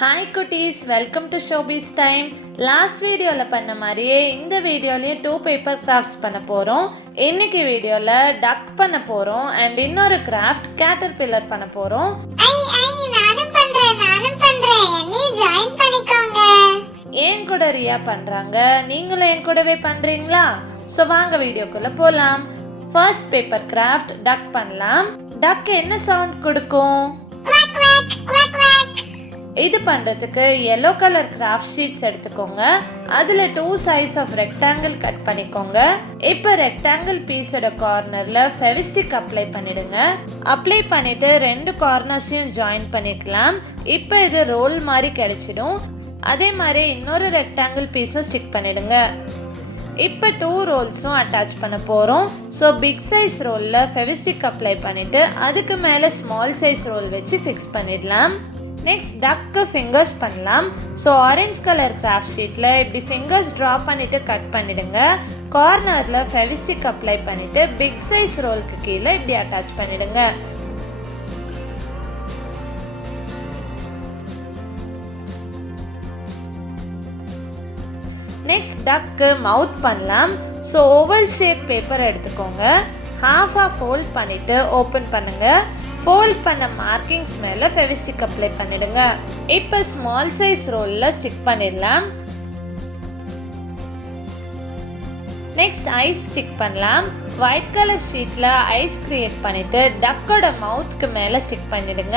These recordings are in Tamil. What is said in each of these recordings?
ஹாய் குட்டீஸ், welcome to showpiece time. Last வீடியோவில் பண்ண மாதிரியே இந்த வீடியோலையும் 2 பேப்பர் கிராஃப்ட்ஸ் பண்ண போகிறோம். இன்னைக்கு வீடியோவில் டக் பண்ண போகிறோம் அண்ட் இன்னொரு கிராஃப்ட் கேட்டர்பில்லர் பண்ண போகிறோம். ஏன் கூட ரியா பண்ணுறாங்க, நீங்களும் என் கூடவே பண்ணுறீங்களா? ஸோ வாங்க வீடியோக்குள்ளே போகலாம். ஃபர்ஸ்ட் பேப்பர் கிராஃப்ட் டக் பண்ணலாம். டக் என்ன சவுண்ட் கொடுக்கும்? இது பண்ணுறதுக்கு எல்லோ கலர் கிராஃப்ட் ஷீட்ஸ் எடுத்துக்கோங்க. அதில் 2 சைஸ் ஆஃப் ரெக்டாங்கிள் கட் பண்ணிக்கோங்க. இப்போ ரெக்டாங்கிள் பீஸோட கார்னரில் ஃபெவிஸ்டிக் அப்ளை பண்ணிடுங்க. அப்ளை பண்ணிவிட்டு 2 கார்னர்ஸையும் ஜாயின் பண்ணிக்கலாம். இப்போ இது ரோல் மாதிரி கிடைச்சிடும். அதே மாதிரி இன்னொரு ரெக்டாங்கிள் பீஸும் ஸ்டிக் பண்ணிடுங்க. இப்போ 2 ரோல்ஸும் அட்டாச் பண்ண போகிறோம். ஸோ பிக் சைஸ் ரோலில் ஃபெவிஸ்டிக் அப்ளை பண்ணிவிட்டு அதுக்கு மேலே ஸ்மால் சைஸ் ரோல் வச்சு ஃபிக்ஸ் பண்ணிடலாம். நெக்ஸ்ட் டக்கு ஃபிங்கர்ஸ் பண்ணலாம். ஸோ ஆரஞ்ச் கலர் கிராஃப்ட் ஷீட்டில் இப்படி ஃபிங்கர்ஸ் ட்ரா பண்ணிவிட்டு கட் பண்ணிவிடுங்க. கார்னரில் ஃபெவிஸ்டிக் அப்ளை பண்ணிவிட்டு பிக் சைஸ் ரோலுக்கு கீழே இப்படி அட்டாச் பண்ணிவிடுங்க. நெக்ஸ்ட் டக்கு மவுத் பண்ணலாம். ஸோ ஓவல் ஷேப் பேப்பர் எடுத்துக்கோங்க. ஹாஃபாக ஃபோல்ட் பண்ணிவிட்டு ஓப்பன் பண்ணுங்கள். ஃபோல்ட் பண்ண மார்க்கிங்ஸ் மேலே ஃபெவிஸ்டிக் அப்ளை பண்ணிடுங்க. இப்போ ஸ்மால் சைஸ் ரோலில் ஸ்டிக் பண்ணிடலாம். நெக்ஸ்ட் ஐஸ் ஸ்டிக் பண்ணலாம். ஒயிட் கலர் ஷீட்டில் ஐஸ் கிரியேட் பண்ணிவிட்டு டக்கோட மவுத்துக்கு மேலே ஸ்டிக் பண்ணிடுங்க.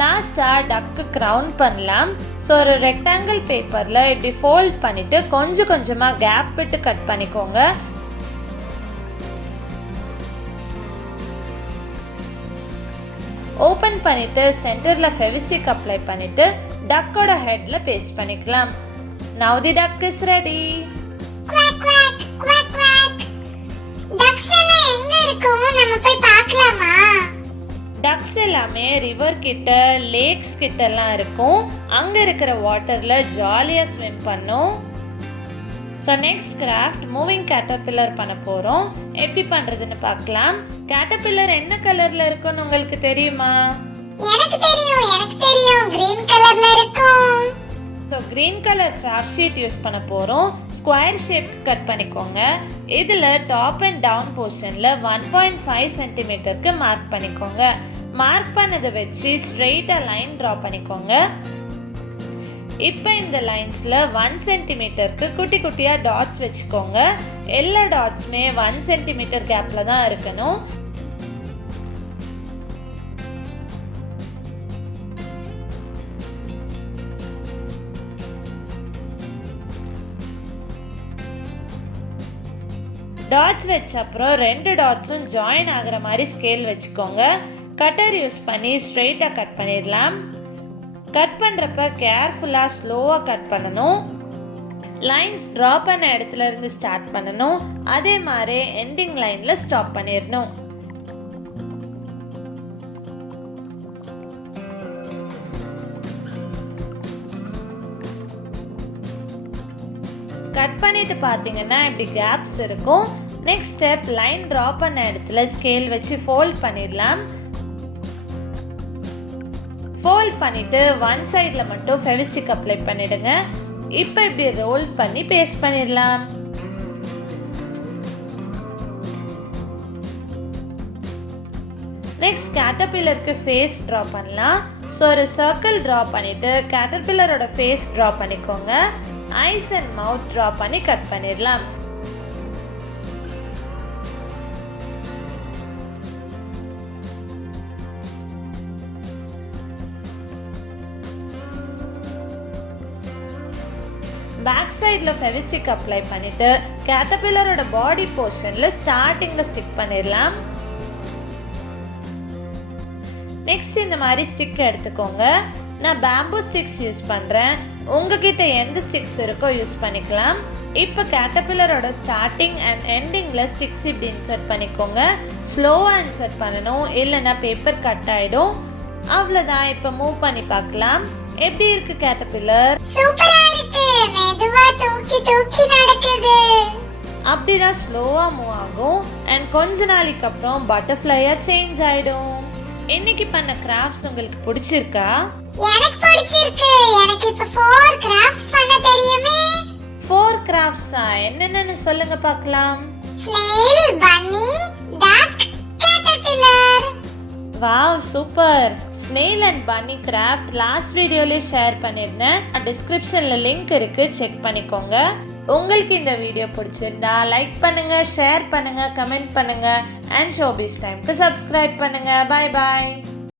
லாஸ்ட்டாக டக்கு க்ரவுன் பண்ணலாம். ஸோ ஒரு ரெக்டாங்கிள் பேப்பரில் இப்படி ஃபோல்ட் பண்ணிவிட்டு கொஞ்சம் கொஞ்சமாக கேப் விட்டு கட் பண்ணிக்கோங்க. ஓப்பன் பண்ணிட்டு சென்டரில் ஃபெவிஸ்டிக் அப்ளை பண்ணிட்டு டக்கோட ஹெட்ல பேஸ்ட் பண்ணிக்கலாம். Now the duck is ready. Ducks எல்லாமே ரிவர் கிட்ட, லேக்ஸ் கிட்ட எல்லாம் இருக்கும். அங்க இருக்கிற வாட்டர்ல ஜாலியா ஸ்விம் பண்ணும். So next craft moving caterpillar பண்ண போகிறோம். எப்படி பண்ணுறதுன்னு பார்க்கலாம். கேட்டர்பில்லர் என்ன கலரில் இருக்குன்னு உங்களுக்கு தெரியுமா? எனக்கு தெரியும் கிரீன் கலர்ல இருக்கும். So green colour graph sheet use பண்ண போகிறோம். ஸ்கொயர் ஷேப் கட் பண்ணிக்கோங்க. இதில் டாப் அண்ட் டவுன் போர்ஷனில் 1.5 சென்டிமீட்டருக்கு மார்க் பண்ணிக்கோங்க. மார்க் பண்ணதை வச்சு ஸ்ட்ரெயிட்டாக லைன் ட்ரா பண்ணிக்கோங்க. இப்போ இந்த லைன்ஸில் 1 சென்டிமீட்டருக்கு குட்டி குட்டியாக டாட்ஸ் வச்சுக்கோங்க. எல்லா டாட்ஸுமே 1 சென்டிமீட்டர் கேப்பில் தான் இருக்கணும். டாட்ஸ் வச்ச அப்புறம் 2 டாட்ஸும் ஜாயின் ஆகிற மாதிரி ஸ்கேல் வச்சுக்கோங்க. கட்டர் யூஸ் பண்ணி ஸ்ட்ரெயிட்டாக கட் பண்ணிடலாம். கட் பண்ணுறப்ப கேர்ஃபுல்லாக ஸ்லோவாக கட் பண்ணணும். லைன்ஸ் ட்ரா பண்ண இடத்துல இருந்து ஸ்டார்ட் பண்ணணும். அதே மாதிரி எண்டிங் லைனில் ஸ்டாப் பண்ணிடணும். கட் பண்ணிட்டு பார்த்தீங்கன்னா இப்படி கேப்ஸ் இருக்கும். நெக்ஸ்ட் ஸ்டெப் லைன் ட்ரா பண்ண இடத்துல ஸ்கேல் வச்சு ஃபோல்ட் பண்ணிடலாம். ஃபோல்ட் பண்ணிட்டு 1 சைடில் மட்டும் ஃபெவிஸ்டிக் அப்ளை பண்ணிடுங்க. இப்போ இப்படி ரோல் பண்ணி பேஸ்ட் பண்ணிடலாம். நெக்ஸ்ட் கேட்டர்பில்லருக்கு ஃபேஸ் ட்ரா பண்ணலாம். ஸோ ஒரு சர்க்கிள் ட்ரா பண்ணிட்டு கேட்டர்பில்லரோட ஃபேஸ் ட்ரா பண்ணிக்கோங்க. ஐஸ் அண்ட் மவுத் ட்ரா பண்ணி கட் பண்ணிடலாம். பேக் சைடில் ஃபெவிஸ்டிக் அப்ளை பண்ணிவிட்டு கேட்டர்பில்லரோட பாடி போர்ஷனில் ஸ்டார்டிங்கில் ஸ்டிக் பண்ணிடலாம். நெக்ஸ்ட் இந்த மாதிரி ஸ்டிக் எடுத்துக்கோங்க. நான் பேம்பூ ஸ்டிக்ஸ் யூஸ் பண்ணுறேன். உங்ககிட்ட எந்த ஸ்டிக்ஸ் இருக்கோ யூஸ் பண்ணிக்கலாம். இப்போ கேட்டர்பில்லரோட ஸ்டார்டிங் அண்ட் எண்டிங்கில் ஸ்டிக்ஸ் இப்படி இன்சர்ட் பண்ணிக்கோங்க. ஸ்லோவாக இன்சர்ட் பண்ணணும், இல்லைன்னா பேப்பர் கட் ஆகிடும். அவ்வளோதான். இப்போ மூவ் பண்ணி பார்க்கலாம். எப்படி இருக்கு கேட்டர்பில்லர்? சூப்பரா இருக்கு. மெதுவா தூக்கி நடக்குது. அப்படிதான் ஸ்லோவா மூவ் ஆகும். அண்ட் கொஞ்ச நாளைக்கு அப்புறம் பட்டர்ஃப்ளையா சேஞ்ச் ஆயிடும். இன்னைக்கு பண்ண கிராஃப்ட்ஸ் உங்களுக்கு பிடிச்சிருக்கா? எனக்கு பிடிச்சிருக்கு. எனக்கு இப்ப 4 கிராஃப்ட்ஸ் பண்ண தெரியுமே. 4 கிராஃப்ட்ஸா? என்னென்னு சொல்லுங்க பார்க்கலாம். Snail, bunny, duck, caterpillar. Wow, super. Snail and bunny craft last வீடியோலயே ஷேர் பண்ணிருந்தேன். டிஸ்கிரிப்ஷன்ல லிங்க் இருக்கு, செக் பண்ணிக்கோங்க. உங்களுக்கு இந்த வீடியோ பிடிச்சிருந்தா லைக் பண்ணுங்க, ஷேர் பண்ணுங்க, கமெண்ட் பண்ணுங்க அண்ட் ஷோபீஸ் டைம்க்கு சப்ஸ்கிரைப் பண்ணுங்க. Bye bye.